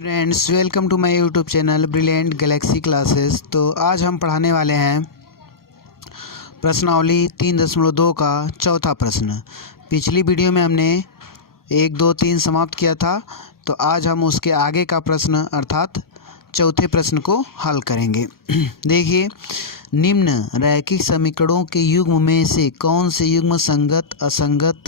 Friends, welcome to my YouTube channel brilliant galaxy classes. तो आज हम पढ़ाने वाले हैं प्रश्नावली 3.2 का चौथा प्रश्न। पिछली वीडियो में हमने 1, 2, 3 समाप्त किया था, तो आज हम उसके आगे का प्रश्न अर्थात चौथे प्रश्न को हल करेंगे। देखिए, निम्न रैखिक समीकरणों के युग्म में से कौन से युग्म संगत असंगत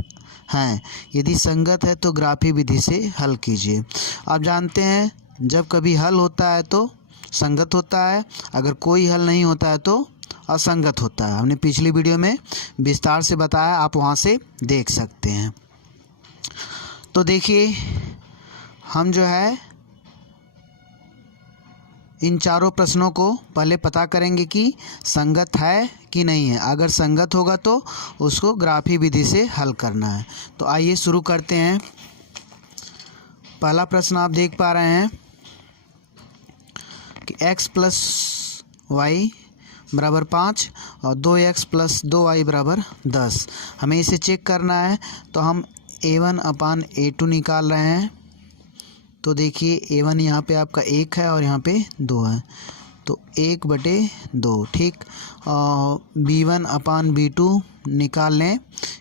हैं? यदि संगत है तो ग्राफी विधि से हल कीजिए। आप जानते हैं जब कभी हल होता है तो संगत होता है, अगर कोई हल नहीं होता है तो असंगत होता है। हमने पिछली वीडियो में विस्तार से बताया, आप वहां से देख सकते हैं। तो देखिए, हम जो है इन चारों प्रश्नों को पहले पता करेंगे कि संगत है कि नहीं है। अगर संगत होगा तो उसको ग्राफी विधि से हल करना है। तो आइए शुरू करते हैं। पहला प्रश्न आप देख पा रहे हैं कि x प्लस वाई बराबर 5 और 2x प्लस 2y बराबर 10। हमें इसे चेक करना है, तो हम a1/a2 निकाल रहे हैं। तो देखिए, a1 यहाँ पे आपका 1 है और यहाँ पे 2 है, तो 1/2, ठीक। और b1/b2 निकाल लें।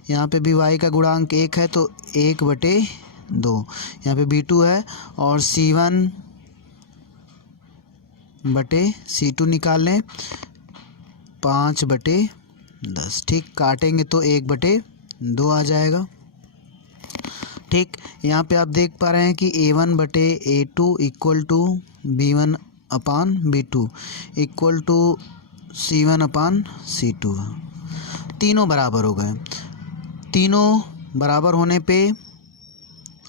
यहाँ पे भी y का गुणांक 1 है, तो 1/2। यहाँ पे b2 है और c1/c2 निकाल लें, 5/10, ठीक। काटेंगे तो 1/2 आ जाएगा, ठीक। यहाँ पे आप देख पा रहे हैं कि a1/a2 equal to b1/b2 equal to c1/c2। तीनों बराबर हो गए। तीनों बराबर होने पे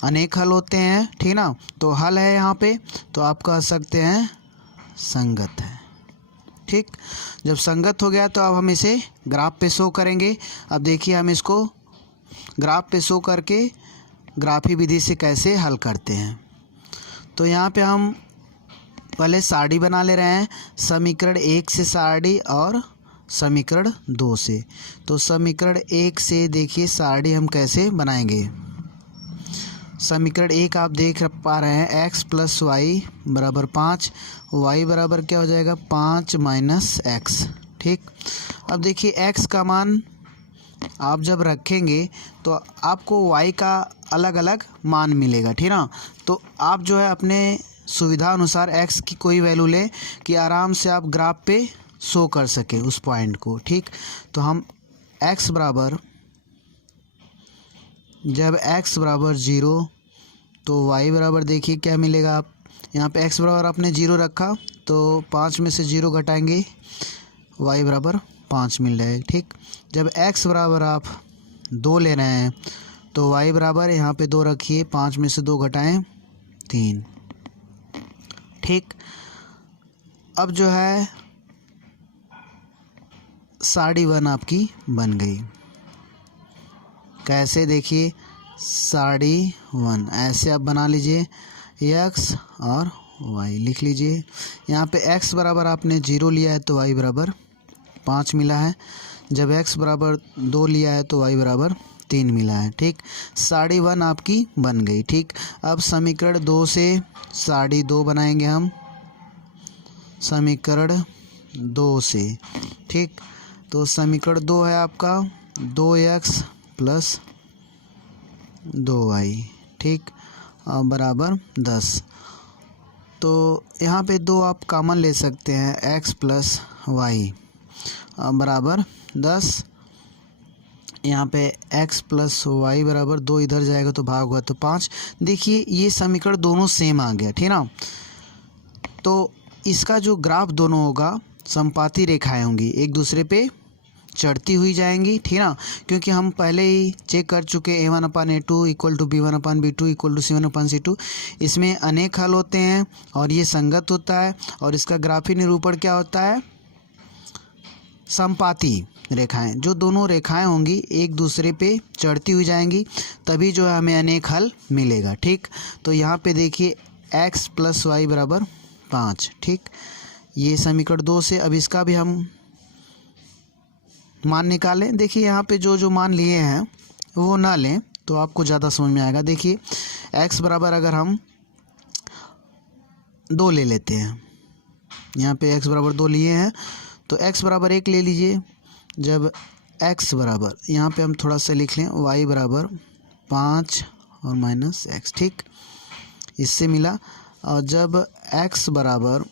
अनेक हल होते हैं, ठीक ना। तो हल है यहाँ पे, तो आप कह सकते हैं संगत है, ठीक। जब संगत हो गया तो अब हम इसे ग्राफ पे शो करेंगे। अब देखिए, हम इसको ग्राफ पे शो करके ग्राफी विधि से कैसे हल करते हैं। तो यहाँ पे हम पहले सारणी बना ले रहे हैं, समीकरण 1 से सारणी और समीकरण 2 से। तो समीकरण 1 से देखिए सारणी हम कैसे बनाएंगे। समीकरण 1 आप देख पा रहे हैं, x प्लस वाई बराबर 5, y बराबर क्या हो जाएगा 5 माइनस x, ठीक। अब देखिए, x का मान आप जब रखेंगे तो आपको y का अलग अलग मान मिलेगा, ठीक ना। तो आप जो है अपने सुविधा अनुसार x की कोई वैल्यू लें कि आराम से आप ग्राफ पे शो कर सके उस पॉइंट को, ठीक। तो हम x बराबर, जब x बराबर 0 तो y बराबर देखिए क्या मिलेगा। आप यहाँ पे x बराबर आपने 0 रखा तो 5 में से 0 घटाएंगे, y बराबर 5 मिल जाएगा, ठीक। जब x बराबर आप 2 ले रहे हैं तो y बराबर यहाँ पे 2 रखिए, 5 में से 2 घटाएं 3, ठीक। अब जो है सारणी 1 आपकी बन गई। कैसे? देखिए, सारणी 1 ऐसे आप बना लीजिए, x और y लिख लीजिए। यहाँ पे x बराबर आपने 0 लिया है तो y बराबर 5 मिला है। जब x बराबर 2 लिया है तो y बराबर 3 मिला है, ठीक। सारणी 1 आपकी बन गई, ठीक। अब समीकरण 2 से सारणी 2 बनाएंगे हम, समीकरण 2 से, ठीक। तो समीकरण 2 है आपका 2x प्लस 2y, ठीक, बराबर 10। तो यहाँ पे 2 आप कॉमन ले सकते हैं, x प्लस वाई बराबर 10। यहाँ पे x प्लस वाई बराबर 2, इधर जाएगा तो भाग हुआ तो 5। देखिए, ये समीकरण दोनों सेम आ गया, ठीक ना। तो इसका जो ग्राफ दोनों होगा, समपाती रेखाएं होंगी, एक दूसरे पे चढ़ती हुई जाएंगी, ठीक ना। क्योंकि हम पहले ही चेक कर चुके a1/a2 equal to b1/b2 equal to c1/c2। इसमें अनेक हल होते हैं और ये संगत होता है, और इसका ग्राफी निरूपण क्या होता है, समपाती रेखाएं। जो दोनों रेखाएं होंगी एक दूसरे पे चढ़ती हुई जाएंगी, तभी जो है हमें अनेक हल मिलेगा, ठीक। तो यहाँ पे देखिए x प्लस वाई बराबर 5, ठीक। ये समीकरण 2 से। अब इसका भी हम मान निकालें। देखिए, यहाँ पे जो जो मान लिए हैं वो ना लें तो आपको ज़्यादा समझ में आएगा। देखिए, x बराबर अगर हम 2 ले लेते हैं। यहाँ पे x बराबर 2 लिए हैं तो x बराबर 1 ले लीजिए। जब x बराबर, यहाँ पे हम थोड़ा सा लिख लें, y बराबर 5 और माइनस x, ठीक, इससे मिला। और जब x बराबर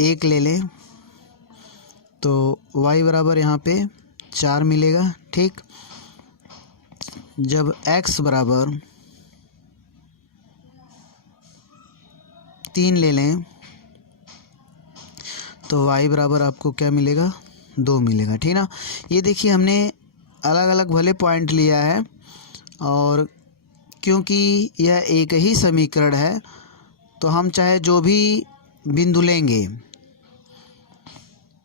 1 ले लें तो y बराबर यहाँ पे 4 मिलेगा, ठीक। जब x बराबर 3 ले लें तो y बराबर आपको क्या मिलेगा, 2 मिलेगा, ठीक ना। ये देखिए हमने अलग अलग भले पॉइंट लिया है, और क्योंकि यह एक ही समीकरण है तो हम चाहे जो भी बिंदु लेंगे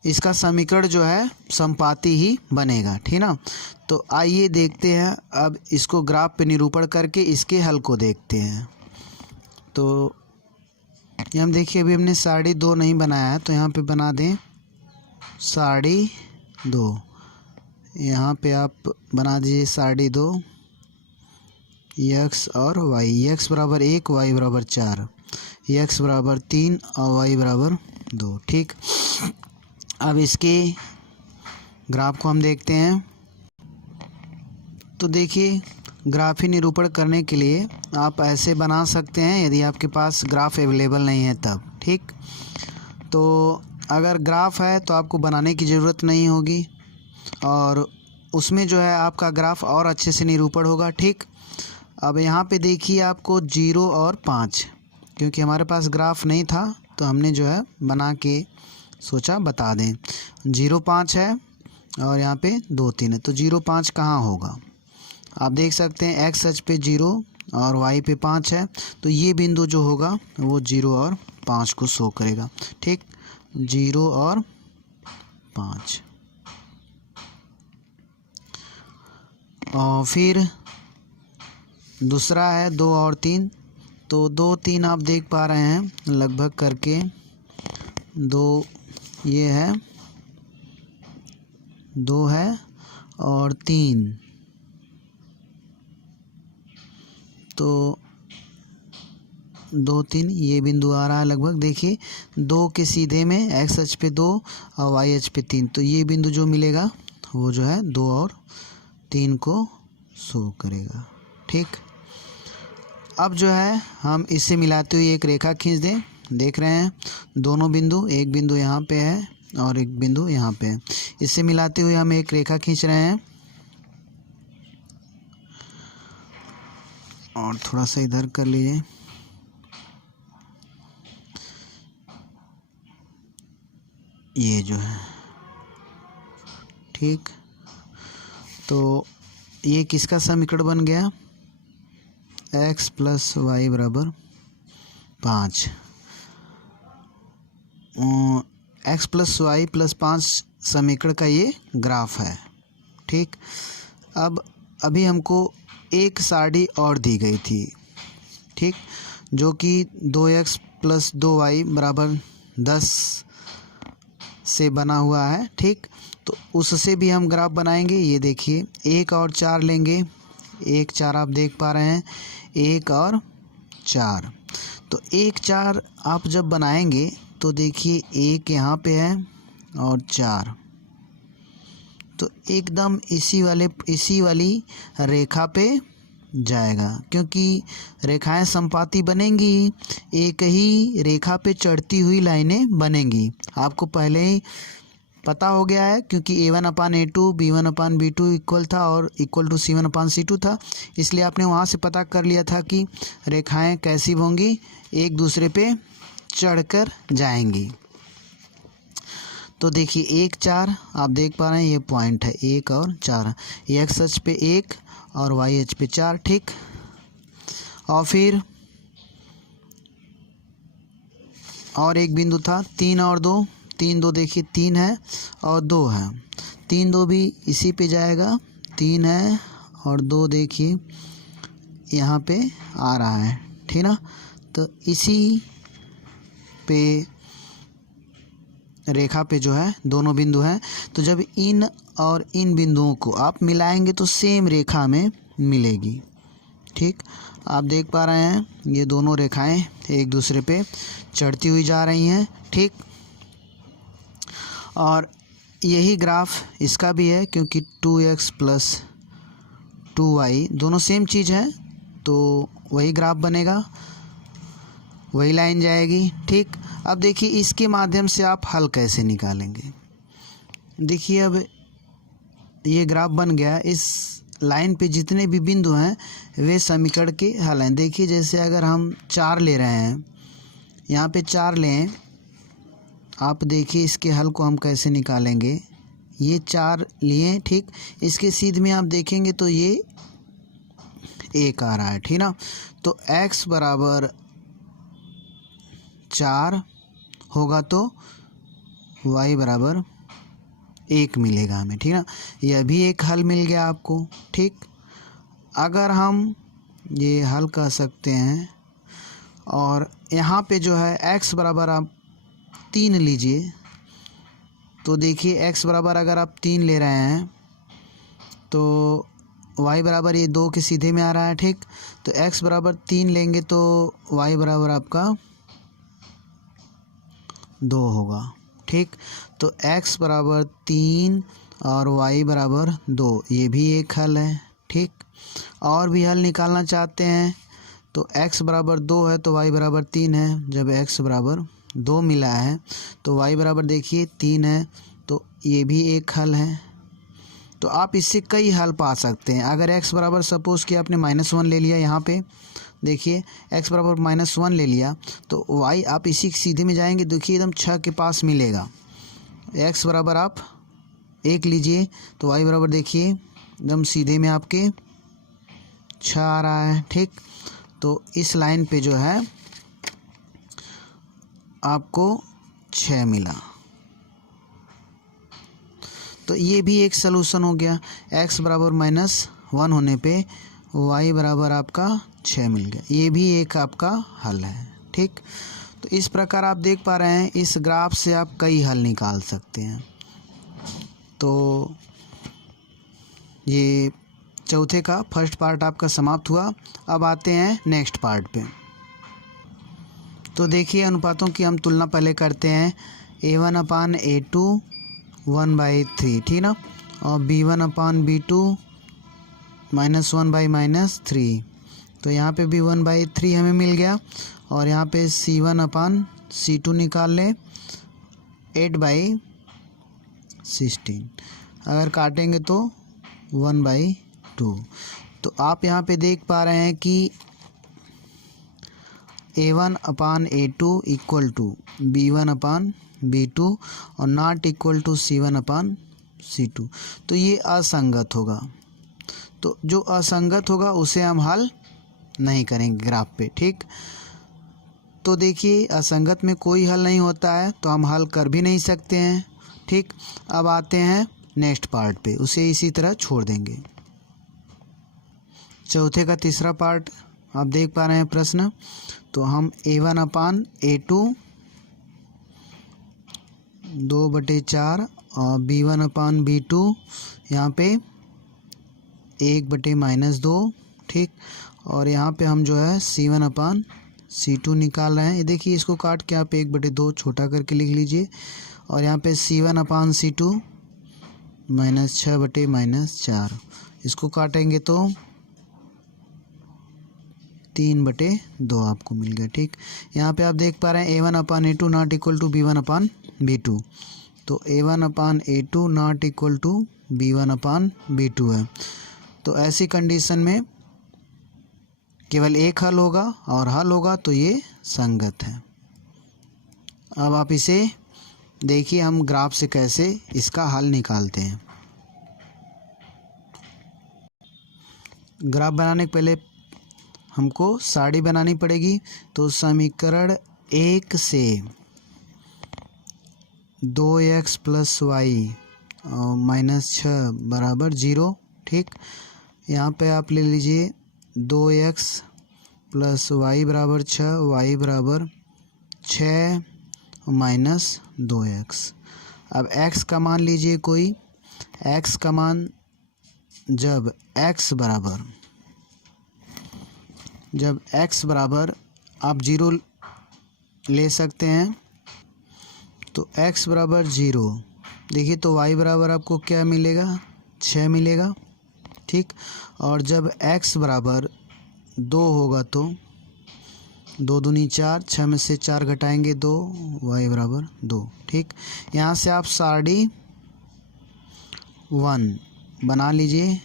इसका समीकरण जो है समपाती ही बनेगा, ठीक ना। तो आइए देखते हैं अब इसको ग्राफ पे निरूपण करके इसके हल को देखते हैं। तो ये हम देखिए अभी हमने 2.5 नहीं बनाया है तो यहाँ पे बना दें 2.5। यहाँ पे आप बना दीजिए 2.5 x और y, x बराबर 1, y बराबर 4, x बराबर 3 और y बराबर 2, ठीक। अब इसके ग्राफ को हम देखते हैं। तो देखिए ग्राफ ही निरूपण करने के लिए आप ऐसे बना सकते हैं यदि आपके पास ग्राफ अवेलेबल नहीं है तब, ठीक। तो अगर ग्राफ है तो आपको बनाने की ज़रूरत नहीं होगी और उसमें जो है आपका ग्राफ और अच्छे से निरूपण होगा, ठीक। अब यहाँ पे देखिए आपको 0 और 5, क्योंकि हमारे पास ग्राफ नहीं था तो हमने जो है बना के सोचा बता दें। 0 5 है और यहाँ पे 2 3 है, तो 0 5 कहाँ होगा आप देख सकते हैं। x अक्ष पे 0 और y पे 5 है, तो ये बिंदु जो होगा वो 0 और 5 को शो करेगा, ठीक। 0 और 5। और फिर दूसरा है 2 और 3, तो 2 3 आप देख पा रहे हैं लगभग करके 2 ये है, 2 है और 3, तो 2 3 ये बिंदु आ रहा है लगभग। देखिए 2 के सीधे में x अक्ष पे 2 और y अक्ष पे 3, तो ये बिंदु जो मिलेगा वो जो है 2 और 3 को शो करेगा, ठीक। अब जो है हम इससे मिलाते हुए एक रेखा खींच दें। देख रहे हैं दोनों बिंदु, एक बिंदु यहाँ पे है और एक बिंदु यहाँ पे है। इससे मिलाते हुए हम एक रेखा खींच रहे हैं और थोड़ा सा इधर कर लीजिए। ये जो है, ठीक। तो ये किसका समीकरण बन गया, x प्लस वाई बराबर 5। x प्लस वाई प्लस 5 समीकरण का ये ग्राफ है, ठीक। अब अभी हमको एक सारणी और दी गई थी, ठीक, जो कि 2x प्लस 2y बराबर 10 से बना हुआ है, ठीक। तो उससे भी हम ग्राफ बनाएंगे। ये देखिए 1 और 4 लेंगे, 1 4 आप देख पा रहे हैं, 1 और 4। तो 1 4 आप जब बनाएंगे तो देखिए 1 यहाँ पे है और 4, तो एकदम इसी वाली रेखा पे जाएगा, क्योंकि रेखाएं समपाती बनेंगी, एक ही रेखा पे चढ़ती हुई लाइनें बनेंगी। आपको पहले ही पता हो गया है, क्योंकि a1/a2 b1/b2 इक्वल था और इक्वल टू c1/c2 था, इसलिए आपने वहाँ से पता कर लिया था कि रेखाएं कैसी होंगी, एक दूसरे पे चढ़कर जाएंगी। तो देखिए 1 4 आप देख पा रहे हैं, ये पॉइंट है 1 और 4, ये x अक्ष पे 1 और y अक्ष पे 4, ठीक। और फिर और एक बिंदु था 3 और 2, 3 2 देखिए 3 है और 2 है, 3 2 भी इसी पे जाएगा, 3 है और 2 देखिए यहाँ पे आ रहा है, ठीक ना। तो इसी पे रेखा पे जो है दोनों बिंदु हैं, तो जब इन और इन बिंदुओं को आप मिलाएंगे तो सेम रेखा में मिलेगी, ठीक। आप देख पा रहे हैं ये दोनों रेखाएं एक दूसरे पे चढ़ती हुई जा रही हैं, ठीक। और यही ग्राफ इसका भी है, क्योंकि 2x प्लस 2y दोनों सेम चीज़ है, तो वही ग्राफ बनेगा, वही लाइन जाएगी, ठीक। अब देखिए इसके माध्यम से आप हल कैसे निकालेंगे। देखिए अब ये ग्राफ बन गया, इस लाइन पे जितने भी बिंदु हैं वे समीकरण के हल हैं। देखिए जैसे अगर हम 4 ले रहे हैं, यहाँ पे 4 लें, आप देखिए इसके हल को हम कैसे निकालेंगे। ये 4 लिए, ठीक। इसके सीध में आप देखेंगे तो ये 1 आ रहा है, ठीक ना। तो x बराबर 4 होगा तो y बराबर 1 मिलेगा हमें, ठीक ना। यह भी एक हल मिल गया आपको, ठीक। अगर हम ये हल कह सकते हैं, और यहाँ पे जो है x बराबर आप 3 लीजिए, तो देखिए x बराबर अगर आप 3 ले रहे हैं तो y बराबर ये 2 के सीधे में आ रहा है, ठीक। तो x बराबर 3 लेंगे तो y बराबर आपका 2 होगा, ठीक। तो x बराबर 3 और y बराबर 2, ये भी एक हल है, ठीक। और भी हल निकालना चाहते हैं तो x बराबर 2 है तो y बराबर 3 है। जब x बराबर 2 मिला है तो y बराबर देखिए 3 है, तो ये भी एक हल है। तो आप इससे कई हल पा सकते हैं। अगर x बराबर सपोज़ कि आपने -1 ले लिया, यहाँ पे देखिए x बराबर -1 ले लिया, तो y आप इसी सीधे में जाएंगे, देखिए एकदम 6 के पास मिलेगा। x बराबर आप 1 लीजिए तो y बराबर देखिए एकदम सीधे में आपके 6 आ रहा है, ठीक। तो इस लाइन पे जो है आपको 6 मिला, तो ये भी एक सलूशन हो गया। x बराबर -1 होने पे y बराबर आपका 6 मिल गया, ये भी एक आपका हल है, ठीक। तो इस प्रकार आप देख पा रहे हैं, इस ग्राफ से आप कई हल निकाल सकते हैं। तो ये चौथे का फर्स्ट पार्ट आपका समाप्त हुआ। अब आते हैं नेक्स्ट पार्ट पे। तो देखिए अनुपातों की हम तुलना पहले करते हैं। a1/a2 1/3, ठीक ना, और b1/b2 -1/-3। तो यहाँ पे भी 1/3 हमें मिल गया, और यहाँ पे c1/c2 निकाल लें 8/16। अगर काटेंगे तो 1/2। तो आप यहाँ पे देख पा रहे हैं कि a1/a2 इक्वल टू b1/b2 और नॉट इक्वल टू c1/c2। तो ये असंगत होगा, तो जो असंगत होगा उसे हम हल नहीं करेंगे ग्राफ पे, ठीक। तो देखिए असंगत में कोई हल नहीं होता है, तो हम हल कर भी नहीं सकते हैं, ठीक। अब आते हैं नेक्स्ट पार्ट पे, उसे इसी तरह छोड़ देंगे। चौथे का तीसरा पार्ट आप देख पा रहे हैं प्रश्न। तो हम a1/a2 2/4 और b1/b2 यहाँ पे 1/-2, ठीक। और यहाँ पे हम जो है c1/c2 निकाल रहे हैं। ये देखिए इसको काट के आप 1/2 छोटा करके लिख लीजिए, और यहाँ पे c1/c2 -6/-4, इसको काटेंगे तो 3/2 आपको मिल गया, ठीक। यहाँ पे आप देख पा रहे हैं a1/a2 not equal to b1/b2। तो a1/a2 not equal to b1/b2 है। तो ऐसी कंडीशन में केवल एक हल होगा, और हल होगा तो ये संगत है। अब आप इसे देखिए हम ग्राफ से कैसे इसका हल निकालते हैं। ग्राफ बनाने के पहले हमको सारणी बनानी पड़ेगी। तो समीकरण 1 से 2x + y -6 बराबर 0, ठीक। यहाँ पे आप ले लीजिए 2x + y बराबर 6, y बराबर 6 - 2x। अब x का मान लीजिए कोई, x का मान जब x बराबर आप 0 ले सकते हैं। तो x बराबर 0, देखिए तो y बराबर आपको क्या मिलेगा, 6 मिलेगा, ठीक। और जब x बराबर 2 होगा तो 2 दूनी 4, 6 में से 4 घटाएंगे 2, y बराबर 2, ठीक। यहाँ से आप सारणी 1 बना लीजिए,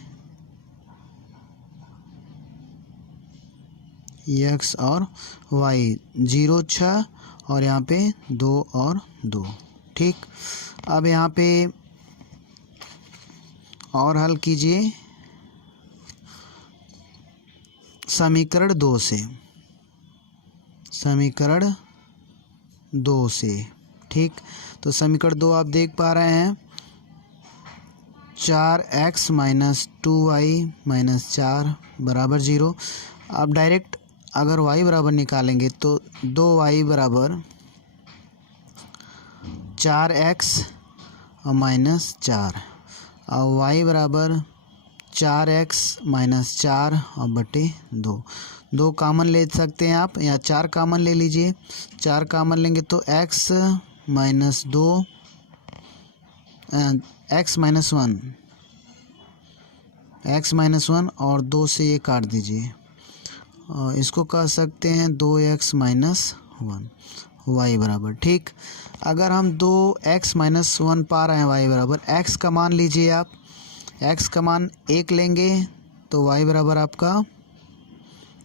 x और y 0 6 और यहाँ पे 2 और 2, ठीक। अब यहाँ पे और हल कीजिए समीकरण 2 से, समीकरण 2 से, ठीक। तो समीकरण 2 आप देख पा रहे हैं 4x माइनस 2y माइनस 4 बराबर 0। अब डायरेक्ट अगर y बराबर निकालेंगे तो 2y बराबर 4x और माइनस 4 और y बराबर 4x माइनस 4 और बटे 2। 2 कामन ले सकते हैं आप, या 4 कामन ले लीजिए। 4 कामन लेंगे तो x minus 2, x minus 1, x minus 1 और 2 से ये काट दीजिए, और इसको कह सकते हैं 2x माइनस 1 y बराबर, ठीक। अगर हम 2x माइनस 1 पा रहे हैं y बराबर, x का मान लीजिए आप, x का मान 1 लेंगे तो y बराबर आपका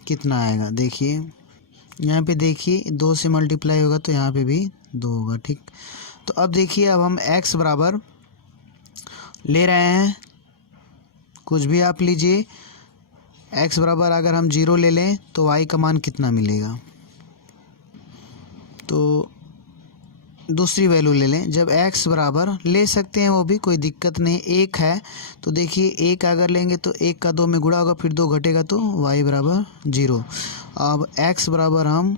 कितना आएगा, देखिए यहाँ पे देखिए 2 से मल्टीप्लाई होगा तो यहाँ पे भी 2 होगा, ठीक। तो अब देखिए अब हम x बराबर ले रहे हैं, कुछ भी आप लीजिए। x बराबर अगर हम 0 ले लें तो y का मान कितना मिलेगा, तो दूसरी वैल्यू ले लें। जब x बराबर ले सकते हैं वो भी कोई दिक्कत नहीं, 1 है तो देखिए 1 अगर लेंगे तो 1 का 2 में गुणा होगा, फिर 2 घटेगा तो y बराबर 0। अब x बराबर हम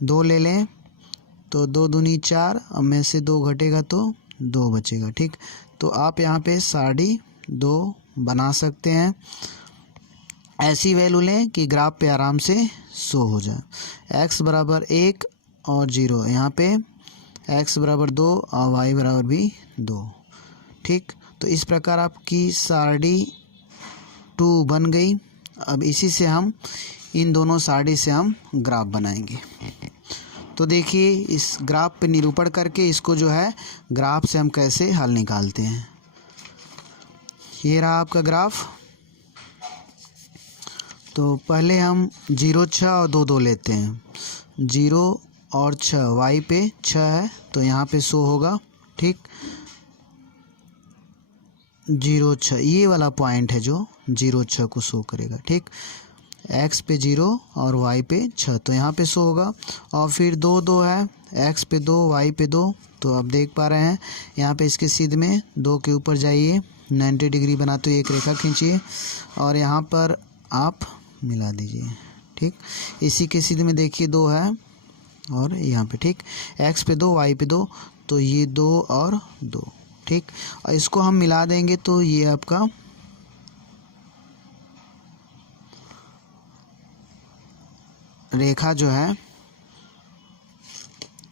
2 ले लें तो 2 दूनी 4, अब में से 2 घटेगा तो 2 बचेगा, ठीक। तो आप यहाँ पे सारणी 2 बना सकते हैं। ऐसी वैल्यू लें कि ग्राफ पे आराम से शो हो जाए। x बराबर 1 और 0, यहाँ पे x बराबर 2 और y बराबर भी 2, ठीक। तो इस प्रकार आपकी सारणी 2 बन गई। अब इसी से हम इन दोनों सारणी से हम ग्राफ बनाएंगे। तो देखिए इस ग्राफ पे निरूपण करके इसको जो है ग्राफ से हम कैसे हल निकालते हैं। ये रहा आपका ग्राफ। तो पहले हम 0 6 और 2 2 लेते हैं। 0 और 6 y पे 6 है तो यहाँ पे शो होगा, ठीक। 0 6 ये वाला पॉइंट है जो 0 6 को शो करेगा, ठीक। x पे 0 और y पे 6 तो यहाँ पे शो होगा। और फिर 2 2 है, x पे 2 y पे 2, तो आप देख पा रहे हैं यहाँ पे इसके सिद्ध में 2 के ऊपर जाइए, 90 डिग्री बनाते हुए एक रेखा खींचिए और यहाँ पर आप मिला दीजिए, ठीक। इसी के सिद्ध में देखिए 2 है और यहाँ पे, ठीक। x पे 2 y पे 2, तो ये 2 और 2, ठीक। और इसको हम मिला देंगे तो ये आपका रेखा जो है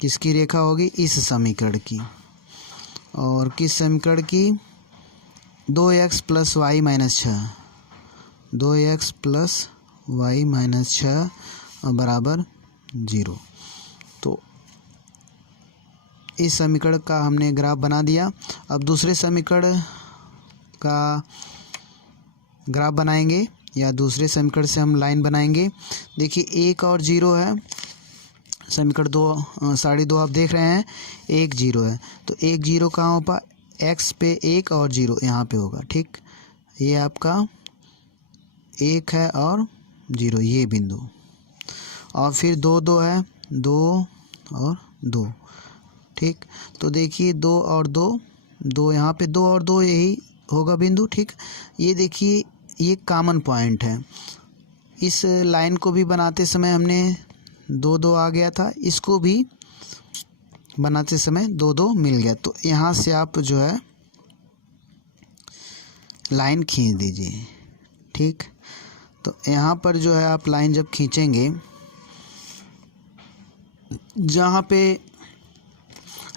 किसकी रेखा होगी, इस समीकरण की। और किस समीकरण की, 2x plus Y minus 6, 2x plus Y minus 6 बराबर 0। तो इस समीकरण का हमने ग्राफ बना दिया। अब दूसरे समीकरण का ग्राफ बनाएंगे या दूसरे समीकरण से हम लाइन बनाएंगे। देखिए 1 और 0 है, समीकरण 2 सारणी 2 आप देख रहे हैं, 1 0 है तो 1 0 कहाँ होगा, x पे 1 और 0 यहाँ पे होगा, ठीक। ये आपका 1 है और 0 ये बिंदु। और फिर 2 2 है, 2 और 2, ठीक। तो देखिए 2 और 2, 2 यहाँ पे 2 और 2 यही होगा बिंदु, ठीक। ये देखिए ये कॉमन पॉइंट है। इस लाइन को भी बनाते समय हमने 2 2 आ गया था, इसको भी बनाते समय 2 2 मिल गया। तो यहाँ से आप जो है लाइन खींच दीजिए, ठीक। तो यहाँ पर जो है आप लाइन जब खींचेंगे जहाँ पे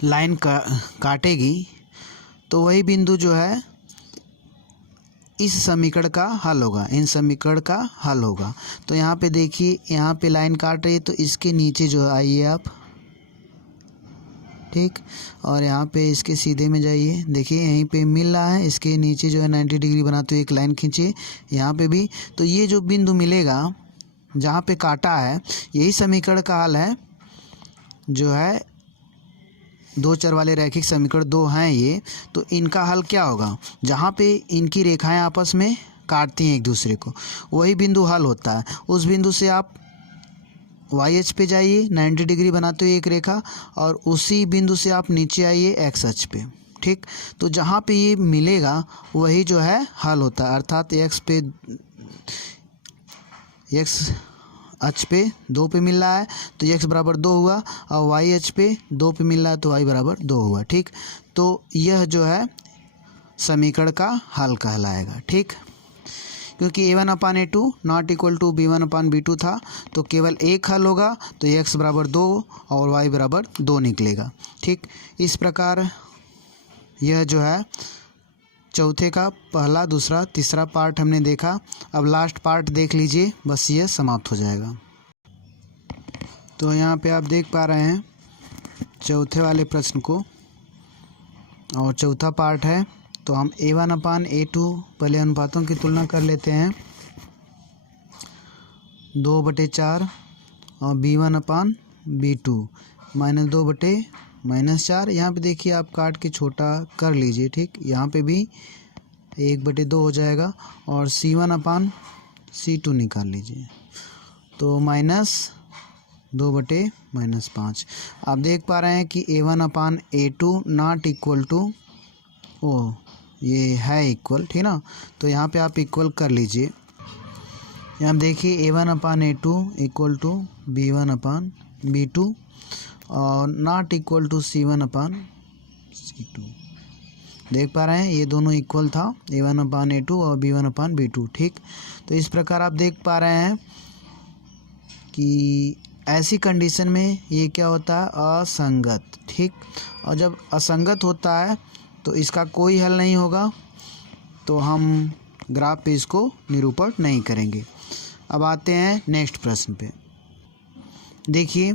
लाइन काटेगी तो वही बिंदु जो है इस समीकरण का हल होगा, इन समीकरण का हल होगा। तो यहाँ पे देखिए, यहाँ पे लाइन काट रही है तो इसके नीचे जो है आइए आप, ठीक, और यहाँ पे इसके सीधे में जाइए, देखिए यहीं पे मिल रहा है, इसके नीचे जो है 90 डिग्री बनाते हुए एक लाइन खींचिए यहाँ पे भी। तो ये जो बिंदु मिलेगा जहाँ पे काटा है, यही समीकरण का हल है, जो है दो चर वाले रैखिक समीकरण दो हैं ये। तो इनका हल क्या होगा, जहाँ पे इनकी रेखाएं आपस में काटती हैं एक दूसरे को, वही बिंदु हल होता है। उस बिंदु से आप वाई अक्ष पे जाइए 90 डिग्री बनाते हुए एक रेखा, और उसी बिंदु से आप नीचे आइए एक्स अक्ष पे, ठीक। तो जहाँ पे ये मिलेगा वही जो है हल होता है, अर्थात एक्स अक्ष पे 2 पे मिल रहा है तो x बराबर 2 हुआ, और y अक्ष पे 2 पे मिल रहा है तो y बराबर 2 हुआ, ठीक। तो यह जो है समीकरण का हल कहलाएगा, ठीक। क्योंकि a1/a2 not equal to b1/b2 था, तो केवल एक हल होगा, तो x बराबर 2 और y बराबर 2 निकलेगा, ठीक। इस प्रकार यह जो है चौथे का पहला, दूसरा, तीसरा पार्ट हमने देखा। अब लास्ट पार्ट देख लीजिए, बस यह समाप्त हो जाएगा। तो यहाँ पे आप देख पा रहे हैं चौथे वाले प्रश्न को, और चौथा पार्ट है। तो हम a1/a2 पहले अनुपातों की तुलना कर लेते हैं, 2/4 और b1/b2 -2/-4। यहाँ पे देखिए आप काट के छोटा कर लीजिए, ठीक। यहाँ पे भी 1/2 हो जाएगा, और c1/c2 निकाल लीजिए, तो -2/-5। आप देख पा रहे हैं कि a1/a2 नॉट इक्वल टू, ये है इक्वल, ठीक ना। तो यहाँ पे आप इक्वल कर लीजिए। यहाँ देखिए a1/a2 इक्वल टू b1/b2 और नॉट इक्वल टू c1/c2। देख पा रहे हैं ये दोनों इक्वल था, a1/a2 और b1/b2, ठीक। तो इस प्रकार आप देख पा रहे हैं कि ऐसी कंडीशन में ये क्या होता है, असंगत, ठीक। और जब असंगत होता है तो इसका कोई हल नहीं होगा, तो हम ग्राफ पे इसको निरूपण नहीं करेंगे। अब आते हैं नेक्स्ट प्रश्न पे। देखिए,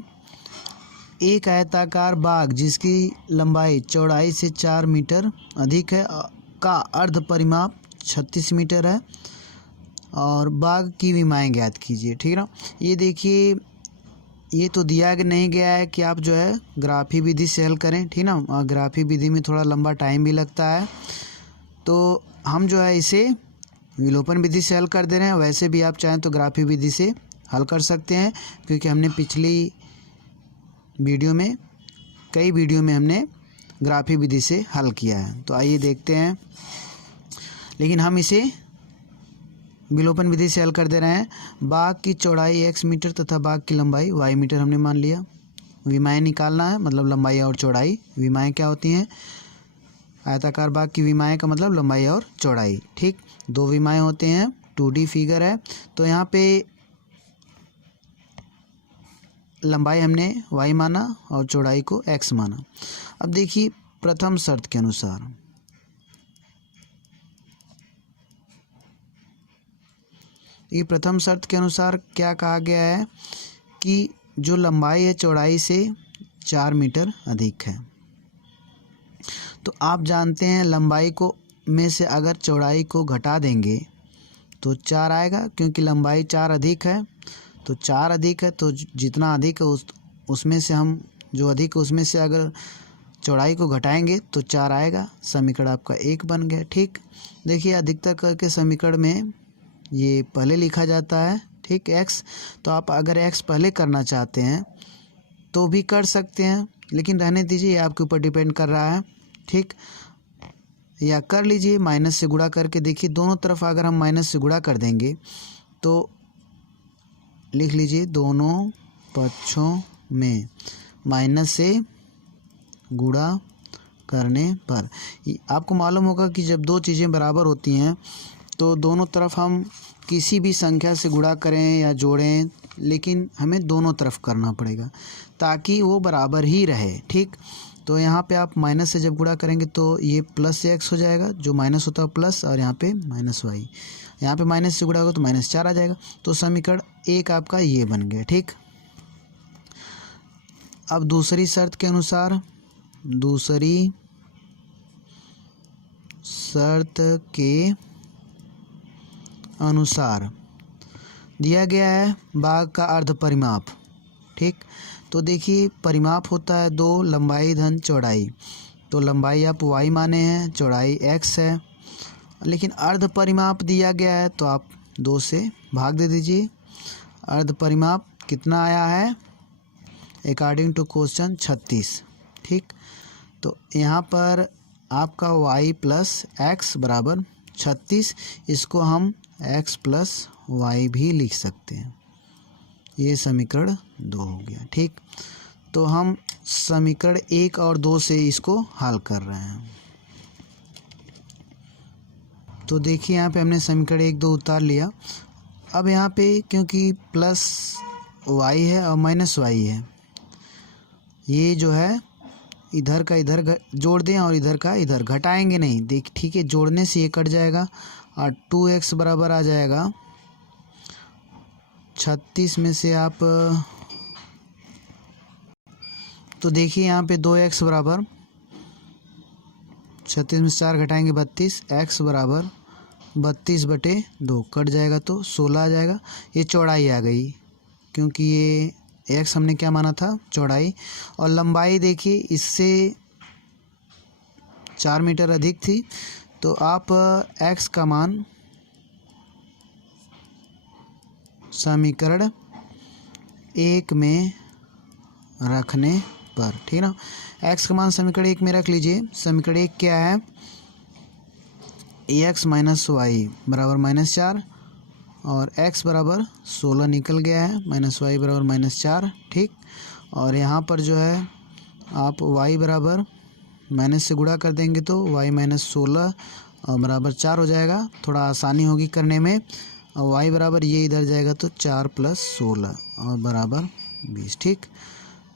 एक आयताकार बाग जिसकी लंबाई चौड़ाई से 4 मीटर अधिक है का अर्ध परिमाप 36 मीटर है, और बाग की विमाएँ ज्ञात कीजिए, ठीक ना। ये देखिए, ये तो दिया नहीं गया है कि आप जो है ग्राफी विधि से हल करें, ठीक ना। और ग्राफी विधि में थोड़ा लंबा टाइम भी लगता है, तो हम जो है इसे विलोपन विधि से हल कर दे रहे हैं। वैसे भी आप चाहें तो ग्राफी विधि से हल कर सकते हैं, क्योंकि हमने पिछली कई वीडियो में हमने ग्राफी विधि से हल किया है। तो आइए देखते हैं, लेकिन हम इसे विलोपन विधि से हल कर दे रहे हैं। बाग की चौड़ाई x मीटर तथा बाग की लंबाई y मीटर हमने मान लिया। विमाएँ निकालना है, मतलब लंबाई और चौड़ाई। विमाएँ क्या होती हैं, आयताकार बाग की विमाएँ का मतलब लंबाई और चौड़ाई, ठीक। दो विमाएँ होते हैं, 2D फिगर है। तो यहाँ पे लंबाई हमने y माना और चौड़ाई को x माना। अब देखिए, प्रथम शर्त के अनुसार क्या कहा गया है कि जो लंबाई है चौड़ाई से 4 मीटर अधिक है। तो आप जानते हैं लंबाई को में से अगर चौड़ाई को घटा देंगे तो 4 आएगा, क्योंकि लंबाई 4 अधिक है। तो 4 अधिक है, तो जितना अधिक है उसमें से हम जो अधिक है उसमें से अगर चौड़ाई को घटाएंगे तो 4 आएगा। समीकरण आपका 1 बन गया, ठीक। देखिए, अधिकतर करके समीकरण में ये पहले लिखा जाता है, ठीक, x। तो आप अगर x पहले करना चाहते हैं तो भी कर सकते हैं, लेकिन रहने दीजिए, ये आपके ऊपर डिपेंड कर रहा है, ठीक। या कर लीजिए माइनस से गुणा करके। देखिए, दोनों तरफ अगर हम माइनस से गुणा कर देंगे तो लिख लीजिए, दोनों पक्षों में माइनस से गुणा करने पर। आपको मालूम होगा कि जब दो चीज़ें बराबर होती हैं तो दोनों तरफ हम किसी भी संख्या से गुणा करें या जोड़ें लेकिन हमें दोनों तरफ करना पड़ेगा ताकि वो बराबर ही रहे। ठीक, तो यहाँ पे आप माइनस से जब गुणा करेंगे तो ये प्लस एक्स हो जाएगा, जो माइनस होता है प्लस, और यहाँ पे माइनस वाई, यहाँ पे माइनस से गुणा होगा तो -4 आ जाएगा। तो समीकरण 1 आपका ये बन गया। ठीक, अब दूसरी शर्त के अनुसार, दूसरी शर्त के अनुसार दिया गया है भाग का अर्ध परिमाप। ठीक, तो देखिए परिमाप होता है 2 लंबाई धन चौड़ाई, तो लंबाई आप y माने हैं, चौड़ाई x है, लेकिन अर्ध परिमाप दिया गया है तो आप 2 से भाग दे दीजिए। अर्ध परिमाप कितना आया है अकॉर्डिंग टू क्वेश्चन 36। ठीक, तो यहाँ पर आपका y प्लस एक्स बराबर 36, इसको हम x प्लस वाई भी लिख सकते हैं। ये समीकरण 2 हो गया। ठीक, तो हम समीकरण 1 और 2 से इसको हल कर रहे हैं। तो देखिए यहाँ पे हमने समीकरण 1, 2 उतार लिया। अब यहाँ पे क्योंकि प्लस y है और माइनस y है, ये जो है इधर का इधर जोड़ दें और इधर का इधर, घटाएंगे नहीं। देख ठीक है, जोड़ने से ये कट जाएगा और 2x बराबर आ जाएगा 36 में से आप, तो देखिए यहाँ पे 2x बराबर 36 में से 4 घटाएंगे 32, x बराबर 32/2 कट जाएगा तो 16 आ जाएगा। ये चौड़ाई आ गई क्योंकि ये x हमने क्या माना था, चौड़ाई, और लंबाई देखिए इससे 4 मीटर अधिक थी, तो आप x का मान समीकरण 1 में रखने पर, ठीक ना, x का मान समीकरण 1 में रख लीजिए। समीकरण 1 क्या है, x माइनस वाई बराबर -4 और x बराबर 16 निकल गया है, -y बराबर -4। ठीक, और यहाँ पर जो है आप y बराबर माइनस से गुणा कर देंगे तो y -16 और बराबर 4 हो जाएगा। थोड़ा आसानी होगी करने में, और y बराबर ये इधर जाएगा तो 4 + 16 और बराबर 20। ठीक,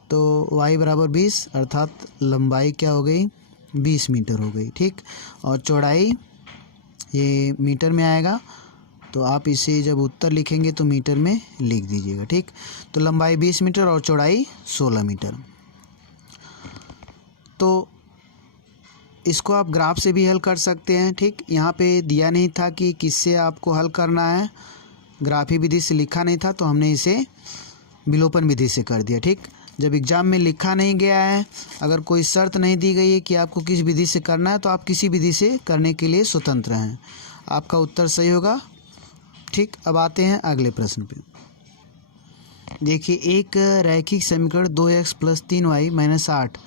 तो y बराबर 20 अर्थात लंबाई क्या हो गई, 20 मीटर हो गई। ठीक, और चौड़ाई ये मीटर में आएगा, तो आप इसे जब उत्तर लिखेंगे तो मीटर में लिख दीजिएगा। ठीक, तो लंबाई 20 मीटर और चौड़ाई 16 मीटर। तो इसको आप ग्राफ से भी हल कर सकते हैं। ठीक, यहाँ पे दिया नहीं था कि किससे आपको हल करना है, ग्राफी विधि से लिखा नहीं था, तो हमने इसे विलोपन विधि से कर दिया। ठीक, जब एग्ज़ाम में लिखा नहीं गया है, अगर कोई शर्त नहीं दी गई है कि आपको किस विधि से करना है, तो आप किसी विधि से करने के लिए स्वतंत्र हैं, आपका उत्तर सही होगा। ठीक, अब आते हैं अगले प्रश्न पे। देखिए, एक रैखिक समीकरण 2x + 3y - 8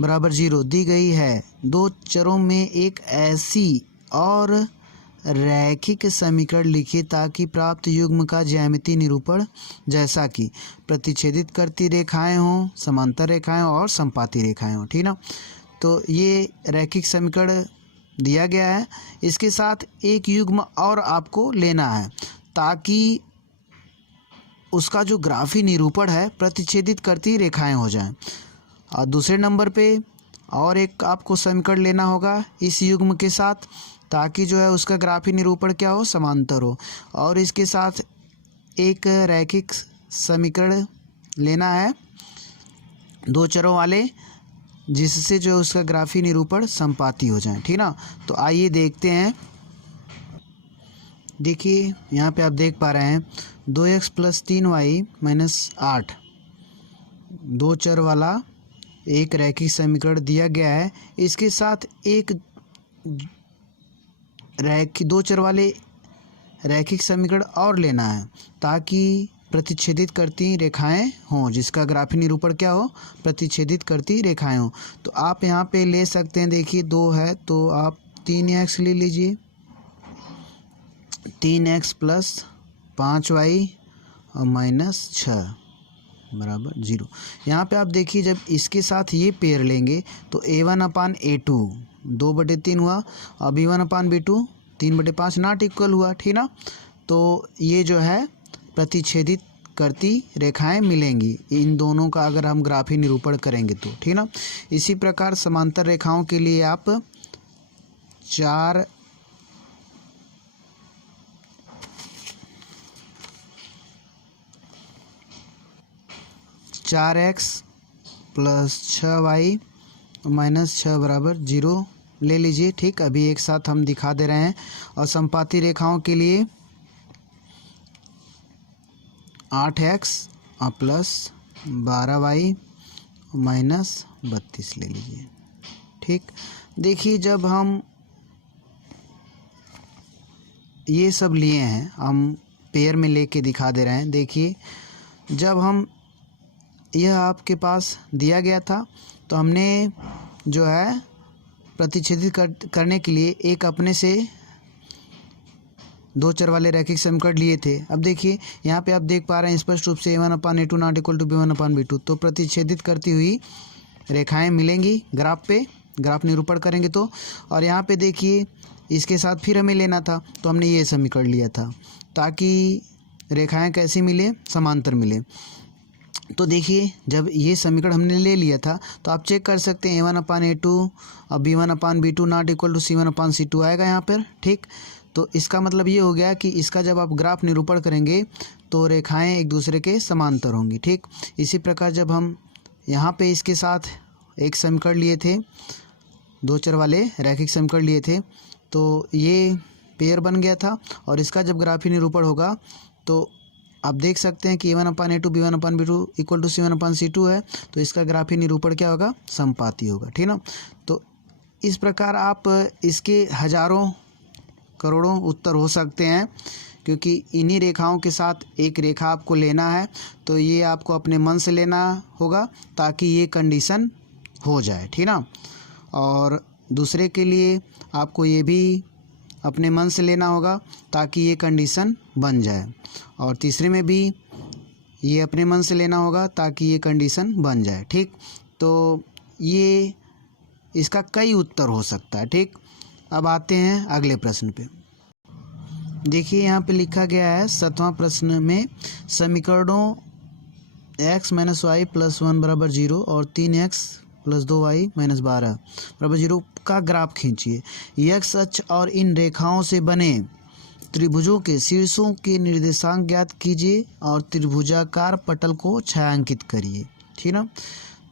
बराबर 0 दी गई है। दो चरों में एक ऐसी और रैखिक समीकरण लिखिए ताकि प्राप्त युग्म का ज्यामितीय निरूपण जैसा कि प्रतिच्छेदित करती रेखाएं हों, समांतर रेखाएं और संपाती रेखाएं हों। ठीक ना, तो ये रैखिक समीकरण दिया गया है, इसके साथ एक युग्म और आपको लेना है ताकि उसका जो ग्राफी निरूपण है प्रतिच्छेदित करती रेखाएं हो जाएं। और दूसरे नंबर पे और एक आपको समीकरण लेना होगा इस युग्म के साथ ताकि जो है उसका ग्राफी निरूपण क्या हो, समांतर हो। और इसके साथ एक रैखिक समीकरण लेना है दो चरों वाले जिससे जो उसका ग्राफी निरूपण संपाती हो जाए। ठीक ना, तो आइए देखते हैं। देखिए यहाँ पे आप देख पा रहे हैं 2x + 3y - 8 दो चर वाला एक रैखिक समीकरण दिया गया है। इसके साथ एक दो चर वाले रैखिक समीकरण और लेना है ताकि प्रतिच्छेदित करती रेखाएं हों, जिसका ग्राफी निरूपण क्या हो, प्रतिच्छेदित करती रेखाएं हों। तो आप यहाँ पे ले सकते हैं, देखिए 2 है तो आप 3x ले लीजिए, 3x + 5y और -6 बराबर 0। यहाँ पे आप देखिए जब इसके साथ ये पेयर लेंगे तो a1/a2 2/3 हुआ और b1/b2 3/5 नॉट इक्वल हुआ। ठीक ना, तो ये जो है प्रतिच्छेदित करती रेखाएं मिलेंगी। इन दोनों का अगर हम ग्राफी निरूपण करेंगे तो, ठीक ना। इसी प्रकार समांतर रेखाओं के लिए आप 4x प्लस 6y माइनस 6 बराबर 0 ले लीजिए, ठीक। अभी एक साथ हम दिखा दे रहे हैं। और समपाती रेखाओं के लिए 8x प्लस 12y माइनस 32 ले लीजिए, ठीक। देखिए जब हम ये सब लिए हैं, हम पेयर में लेके दिखा दे रहे हैं। देखिए जब हम यह आपके पास दिया गया था तो हमने जो है प्रतिच्छेदित करने के लिए एक अपने से दो चर वाले रैखिक समीकरण लिए थे। अब देखिए यहाँ पे आप देख पा रहे हैं स्पष्ट रूप से a1/a2 not equal to b1/b2। तो प्रतिच्छेदित करती हुई रेखाएं मिलेंगी ग्राफ पे, ग्राफ निरूपण करेंगे तो। और यहाँ पे देखिए इसके साथ फिर हमें लेना था तो हमने ये समीकरण लिया था ताकि रेखाएं कैसी मिले, समांतर मिले। तो देखिए जब ये समीकरण हमने ले लिया था तो आप चेक कर सकते हैं a1/a2 और b1/b2 not equal to c1/c2 आएगा यहाँ पर, ठीक। तो इसका मतलब ये हो गया कि इसका जब आप ग्राफ निरूपण करेंगे तो रेखाएं एक दूसरे के समांतर होंगी, ठीक। इसी प्रकार जब हम यहाँ पे इसके साथ एक समीकरण लिए थे, दो चर वाले रैखिक समीकरण लिए थे, तो ये पेयर बन गया था। और इसका जब ग्राफी निरूपण होगा तो आप देख सकते हैं कि a1/a2 b1/b2 equal to c1/c2 है। तो इसका ग्राफी निरूपण क्या होगा, समपाती होगा, ठीक ना। तो इस प्रकार आप इसके हजारों करोड़ों उत्तर हो सकते हैं, क्योंकि इन्हीं रेखाओं के साथ एक रेखा आपको लेना है। तो ये आपको अपने मन से लेना होगा ताकि ये कंडीशन हो जाए, ठीक ना। और दूसरे के लिए आपको ये भी अपने मन से लेना होगा ताकि ये कंडीशन बन जाए। और तीसरे में भी ये अपने मन से लेना होगा ताकि ये कंडीशन बन जाए, ठीक। तो ये इसका कई उत्तर हो सकता है, ठीक। अब आते हैं अगले प्रश्न पे। देखिए यहाँ पे लिखा गया है 7वां प्रश्न में समीकरणों x माइनस वाई प्लस 1 बराबर 0 और 3x प्लस 2y माइनस 12 बराबर 0 का ग्राफ खींचिए। x अक्ष और इन रेखाओं से बने त्रिभुजों के शीर्षों के निर्देशांक ज्ञात कीजिए और त्रिभुजाकार पटल को छायांकित करिए, ठीक ना।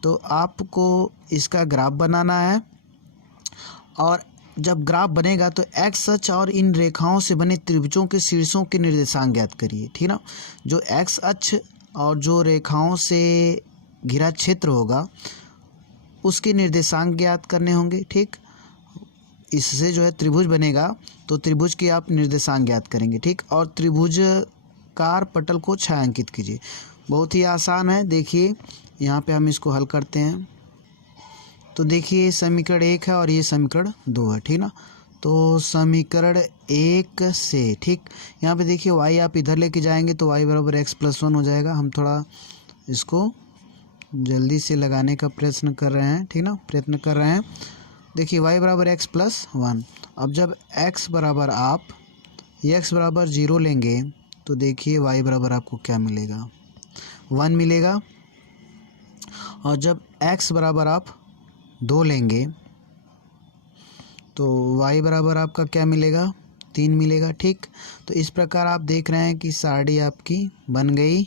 तो आपको इसका ग्राफ बनाना है और जब ग्राफ बनेगा तो एक्स अक्ष और इन रेखाओं से बने त्रिभुजों के शीर्षों के निर्देशांक ज्ञात करिए, ठीक ना। जो एक्स अक्ष और जो रेखाओं से घिरा क्षेत्र होगा उसके निर्देशांक ज्ञात करने होंगे, ठीक। इससे जो है त्रिभुज बनेगा तो त्रिभुज के आप निर्देशांक ज्ञात करेंगे, ठीक। और त्रिभुजाकार पटल को छायांकित कीजिए। बहुत ही आसान है। देखिए यहाँ पे हम इसको हल करते हैं। तो देखिए समीकरण 1 है और ये समीकरण 2 है, ठीक ना। तो समीकरण 1 से, ठीक, यहाँ पे देखिए y आप इधर लेके जाएंगे तो y बराबर x प्लस 1 हो जाएगा। हम थोड़ा इसको जल्दी से लगाने का प्रयत्न कर रहे हैं, ठीक ना, प्रयत्न कर रहे हैं। देखिए y बराबर x प्लस 1। अब जब x बराबर आप x बराबर 0 लेंगे तो देखिए y बराबर आपको क्या मिलेगा, 1 मिलेगा। और जब x बराबर आप 2 लेंगे तो y बराबर आपका क्या मिलेगा, 3 मिलेगा, ठीक। तो इस प्रकार आप देख रहे हैं कि सारणी आपकी बन गई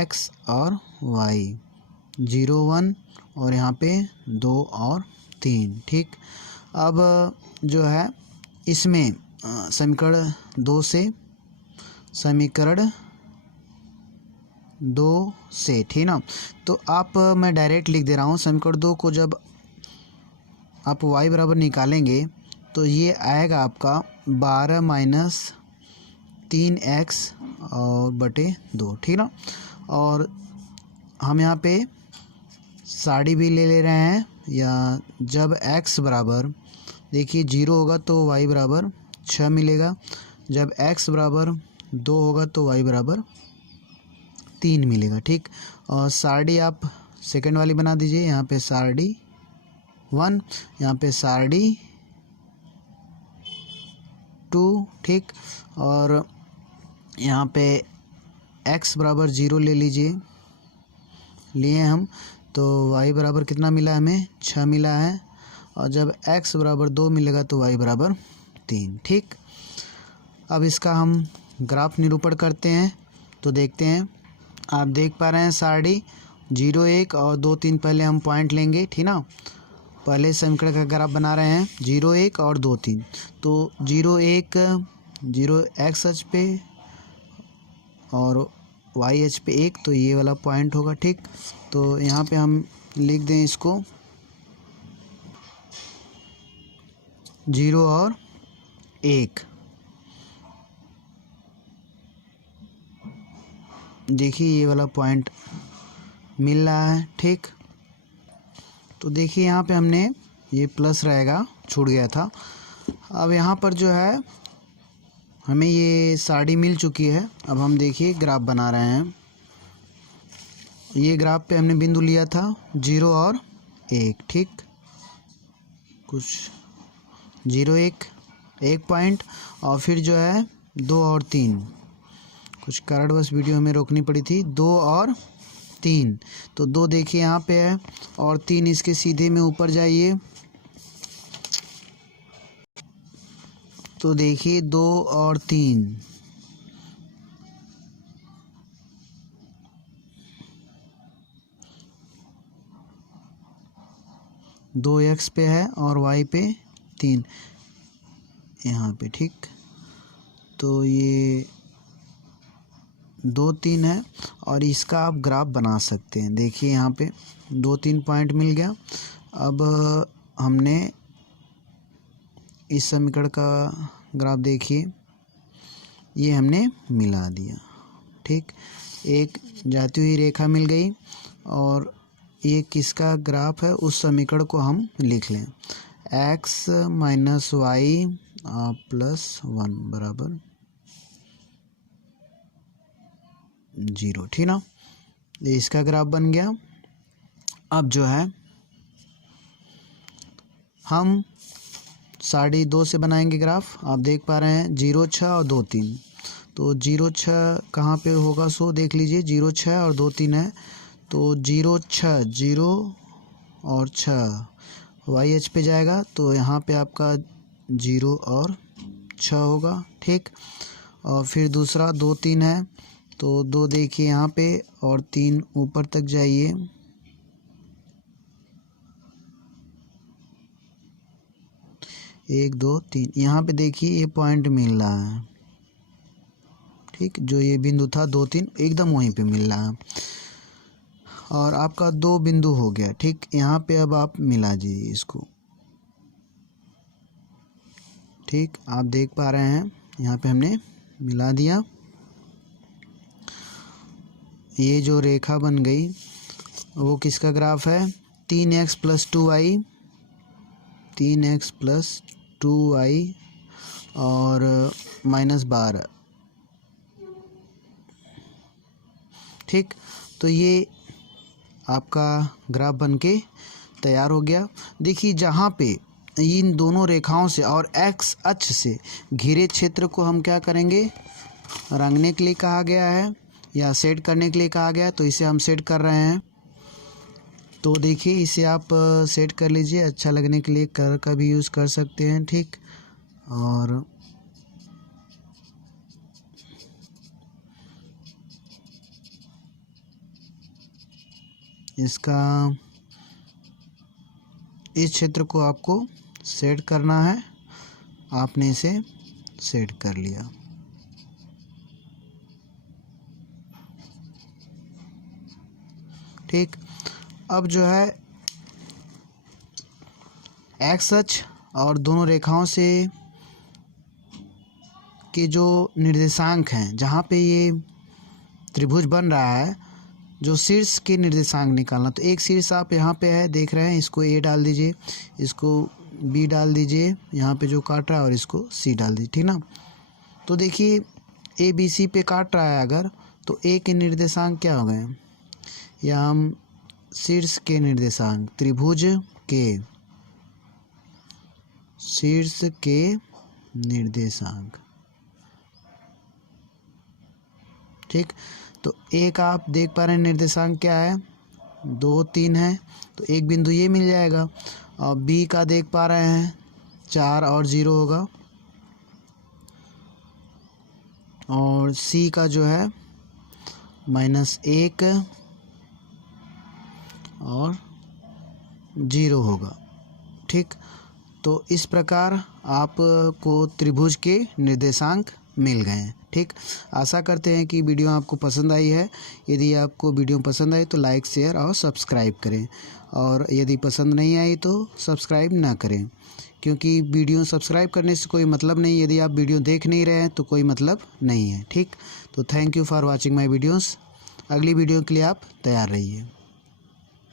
x और y, 0 1 और यहाँ पे 2 और 3, ठीक। अब जो है इसमें समीकरण 2 से, ठीक ना। तो आप मैं डायरेक्ट लिख दे रहा हूँ। समीकरण 2 को जब आप y बराबर निकालेंगे तो ये आएगा आपका 12 माइनस 3x और बटे 2, ठीक ना। और हम यहाँ पे साड़ी भी ले रहे हैं, या जब x बराबर देखिए 0 होगा तो y बराबर 6 मिलेगा। जब x बराबर 2 होगा तो y बराबर 3 मिलेगा, ठीक। और सारणी आप सेकंड वाली बना दीजिए। यहाँ पे सारणी 1, यहाँ पे सारणी 2, ठीक। और यहाँ पे x बराबर 0 ले लीजिए, लिए हम, तो y बराबर कितना मिला हमें 6 मिला है, और जब x बराबर 2 मिलेगा तो y बराबर 3। ठीक, अब इसका हम ग्राफ निरूपण करते हैं। तो देखते हैं, आप देख पा रहे हैं सारणी 0 1 और 2 3 पहले हम पॉइंट लेंगे, ठीक ना। पहले समीकरण का ग्राफ बना रहे हैं 0 1 और 2 3। तो 0 1 0 x अक्ष पे और y अक्ष पे 1, तो ये वाला पॉइंट होगा। ठीक, तो यहाँ पे हम लिख दें इसको 0 और 1। देखिए ये वाला पॉइंट मिल रहा है। ठीक, तो देखिए यहाँ पे हमने ये प्लस रहेगा, छूट गया था। अब यहाँ पर जो है हमें ये सारणी मिल चुकी है। अब हम देखिए ग्राफ बना रहे हैं। ये ग्राफ पे हमने बिंदु लिया था 0 और 1। ठीक, कुछ 0 1 पॉइंट, और फिर जो है 2 और 3, कुछ कारणवश वीडियो हमें रोकनी पड़ी थी। 2 और 3, तो 2 देखिए यहाँ पे है, और 3 इसके सीधे में ऊपर जाइए, तो देखिए 2 और 3, दो एक्स पे है और वाई पे 3 यहाँ पे। ठीक, तो ये 2 3 है, और इसका आप ग्राफ बना सकते हैं। देखिए यहाँ पे 2 3 पॉइंट मिल गया। अब हमने इस समीकरण का ग्राफ देखिए, ये हमने मिला दिया। ठीक, एक जाती हुई रेखा मिल गई, और ये किसका ग्राफ है उस समीकरण को हम लिख लें, x माइनस वाई प्लस 1 बराबर 0। ठीक ना, ये इसका ग्राफ बन गया। अब जो है हम सारणी 2 से बनाएंगे ग्राफ। आप देख पा रहे हैं 0 6 और 2 3, तो 0 6 कहाँ पे होगा, सो देख लीजिए 0 6 और 2 3 है, तो 0 6 0 और 6 वाई एच पे जाएगा, तो यहाँ पे आपका 0 और 6 होगा। ठीक, और फिर दूसरा 2 3 है, तो 2 देखिए यहाँ पे, और 3 ऊपर तक जाइए, एक 2 3, यहाँ पे देखिए ये पॉइंट मिल रहा है। ठीक, जो ये बिंदु था 2 3 एकदम वहीं पे मिल रहा है, और आपका 2 बिंदु हो गया। ठीक, यहाँ पे अब आप मिला दीजिए इसको। ठीक, आप देख पा रहे हैं यहाँ पे हमने मिला दिया। ये जो रेखा बन गई वो किसका ग्राफ है, 3x plus 2y, 3x plus 2y और माइनस 12। ठीक, तो ये आपका ग्राफ बनके तैयार हो गया। देखिए जहाँ पे इन दोनों रेखाओं से और x अक्ष से घिरे क्षेत्र को हम क्या करेंगे, रंगने के लिए कहा गया है या सेट करने के लिए कहा गया है, तो इसे हम सेट कर रहे हैं। तो देखिए इसे आप सेट कर लीजिए, अच्छा लगने के लिए कलर का भी यूज़ कर सकते हैं। ठीक, और इसका इस क्षेत्र को आपको सेट करना है, आपने इसे सेट कर लिया। ठीक, अब जो है एक्स अक्ष और दोनों रेखाओं से के जो निर्देशांक हैं, जहाँ पे ये त्रिभुज बन रहा है, जो शीर्ष के निर्देशांक निकालना। तो एक शीर्ष आप यहाँ पे है देख रहे हैं, इसको ए डाल दीजिए, इसको बी डाल दीजिए, यहाँ पे जो काट रहा है, और इसको सी डाल दीजिए। ठीक ना, तो देखिए ए बी सी पे काट रहा है अगर, तो ए के निर्देशांक क्या हो गए, या हम शीर्ष के निर्देशांक, त्रिभुज के शीर्ष के निर्देशांक। ठीक, तो एक आप देख पा रहे हैं निर्देशांक क्या है, 2 3 है, तो एक बिंदु ये मिल जाएगा। और बी का देख पा रहे हैं 4 और 0 होगा, और सी का जो है -1 और 0 होगा। ठीक, तो इस प्रकार आपको त्रिभुज के निर्देशांक मिल गए हैं। ठीक, आशा करते हैं कि वीडियो आपको पसंद आई है। यदि आपको वीडियो पसंद आई तो लाइक शेयर और सब्सक्राइब करें, और यदि पसंद नहीं आई तो सब्सक्राइब ना करें, क्योंकि वीडियो सब्सक्राइब करने से कोई मतलब नहीं, यदि आप वीडियो देख नहीं रहे हैं तो कोई मतलब नहीं है। ठीक, तो thank you for watching my videos. अगली वीडियो के लिए आप तैयार रहिए।